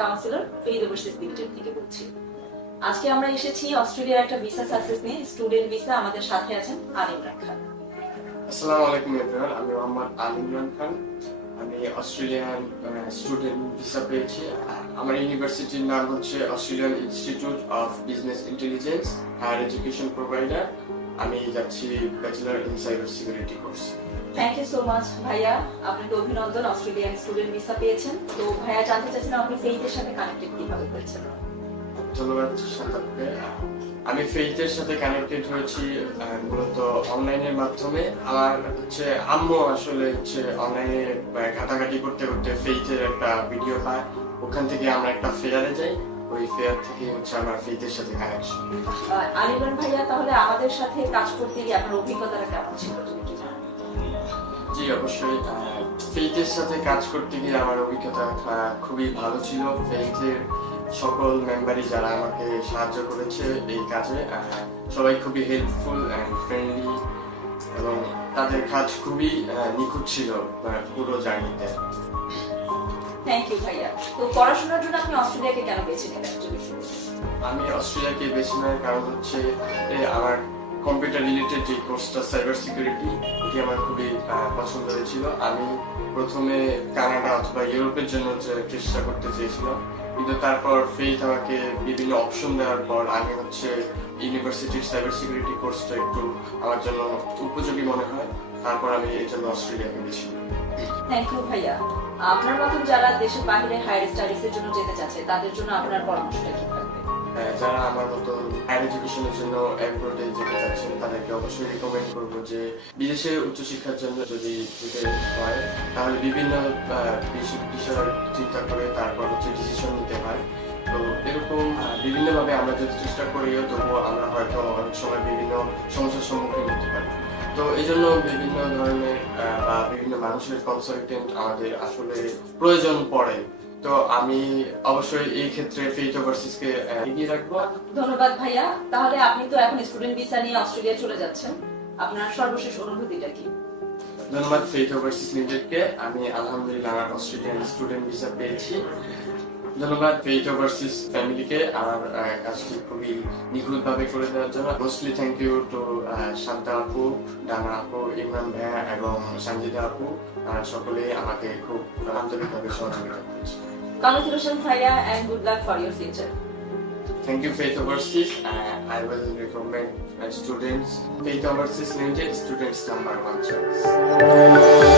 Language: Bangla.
কাউন্সিলর ফেইদ ওভারসিজ লিমিটেড থেকে বলছি। আজকে আমরা এসেছি অস্ট্রেলিয়ার একটা ভিসা সাকসেস নিয়ে স্টুডেন্ট ভিসা আমাদের সাথে আছেন আলী ইমরান খান। আসসালামু আলাইকুম এভরিওয়ান, আমি মোহাম্মদ খান। আমি অস্ট্রেলিয়ান স্টুডেন্ট ভিসা পেয়েছি। আমার ইউনিভার্সিটির নাম হচ্ছে Australian institute of business intelligence higher education provider আমি যাচ্ছি bachelor in cyber security course thank you so much ভাইয়া। আপনাকে অভিনন্দন অস্ট্রেলিয়ান স্টুডেন্ট ভিসা পেয়েছেন। তো ভাইয়া জানতে চাচ্ছিলাম আপনি ফেইদের সাথে কানেক্টেড কীভাবে হয়েছেন? ধন্যবাদ সান্তাবকে আমি ফেইথের সাথে কানেক্টেড হয়েছি মূলত অনলাইনের মাধ্যমে। আমার হচ্ছে আম্মু আসলে হচ্ছে অনলাইনে ঘাটাঘাটি করতে করতে ফেইথের একটা ভিডিও পায়। ওখান থেকে আমরা একটা ফেয়ারে যাই। ওই ফেয়ার থেকে হচ্ছে আমার ফেইথের সাথে কানেকশন আহ, আলী ইমরান ভাইয়া তাহলে আমাদের সাথে কাজ করতে গিয়ে আপনার অভিজ্ঞতাটা কেমন ছিল। জি অবশ্যই। ফেইথের সাথে কাজ করতে গিয়ে আমার অভিজ্ঞতা খুবই ভালো ছিল। ফেইথের সকল মেম্বারই যারা আমাকে সাহায্য করেছে এই কাজে সবাই খুবই হেল্পফুল অ্যান্ড ফ্রেন্ডলি এবং তাদের কাজ খুবই নিখুঁত ছিল পুরো জার্নিতে থ্যাংক ইউ ভাইয়া। তো পড়াশোনার জন্য আপনি অস্ট্রেলিয়াকে কেন বেছে করি। আমি অস্ট্রেলিয়াকে বেছে নেওয়ার কারণ হচ্ছে আমার কম্পিউটার রিলেটেড যে কোর্সটা সাইবার সিকিউরিটি এটি আমার খুবই পছন্দ হয়েছিল। আমি প্রথমে কানাডা অথবা ইউরোপের জন্য চেষ্টা করতে চেয়েছিলাম। কিন্তু তারপর ফেইথ আমাকে বিভিন্ন অপশন দেওয়ার পর আমি হচ্ছে ইউনিভার্সিটির সাইবার সিকিউরিটি কোর্সটা একটু আমার জন্য উপযোগী মনে হয়। তারপর আমি এই জন্য অস্ট্রেলিয়াকে বেছি থ্যাংক ইউ ভাইয়া। আপনার মতন যারা দেশের বাইরে হায়ার স্টাডিজ এর জন্য যেতে চাচ্ছে তাদের জন্য আপনার পরামর্শটা কি থাকবে? যারা আমার মতো হায়ার এডুকেশনের জন্য অ্যাব্রোডে যেতে চাচ্ছেন তাদেরকে অবশ্যই রিকমেন্ড করব যে বিদেশে উচ্চশিক্ষার জন্য যদি যেতে হয় তাহলে বিভিন্ন বিষয় চিন্তা করে তারপর হচ্ছে ডিসিশন নিতে হয়। তো এরকম বিভিন্নভাবে আমরা যদি চেষ্টা করিও তবুও আমরা হয়তো অনেক সময় বিভিন্ন সমস্যার সম্মুখীন হতে পারি। তো এই জন্য বিভিন্ন ধরনের বা বিভিন্ন মানুষের কনসালটেন্ট আমাদের আসলে প্রয়োজন পড়ে। তো আমি অবশ্যই এই ক্ষেত্রে ফেইথ ওভারসিসকে এগিয়ে রাখব। ধন্যবাদ ভাইয়া। তাহলে আপনি তো এখন স্টুডেন্ট ভিসা নিয়ে অস্ট্রেলিয়া চলে যাচ্ছেন। আপনার সর্বশেষ অনুভূতিটা কি? ধন্যবাদ ফেইথ ওভারসিস লিমিটেডকে আমি আলহামদুলিল্লাহ আমার অস্ট্রেলিয়ান স্টুডেন্ট ভিসা পেয়েছি। ধন্যবাদ ফেইথ ওভারসিস ফ্যামিলিকে আমার কাজটি খুবই নিখুঁতভাবে করে দেওয়ার জন্য। Mostly thank you to Shanta আপু ডানা আপু ইমরান ভাইয়া এবং সঞ্জিদা আপু। আহ, সকলেই আমাকে খুব আন্তরিকভাবে সহযোগিতা করেছে। কংগ্রেচুলেশন ভাইয়া and good luck for your future Thank you, Faith Overseas. Uh, I will recommend uh, students, Faith Overseas Limited, students number one choice.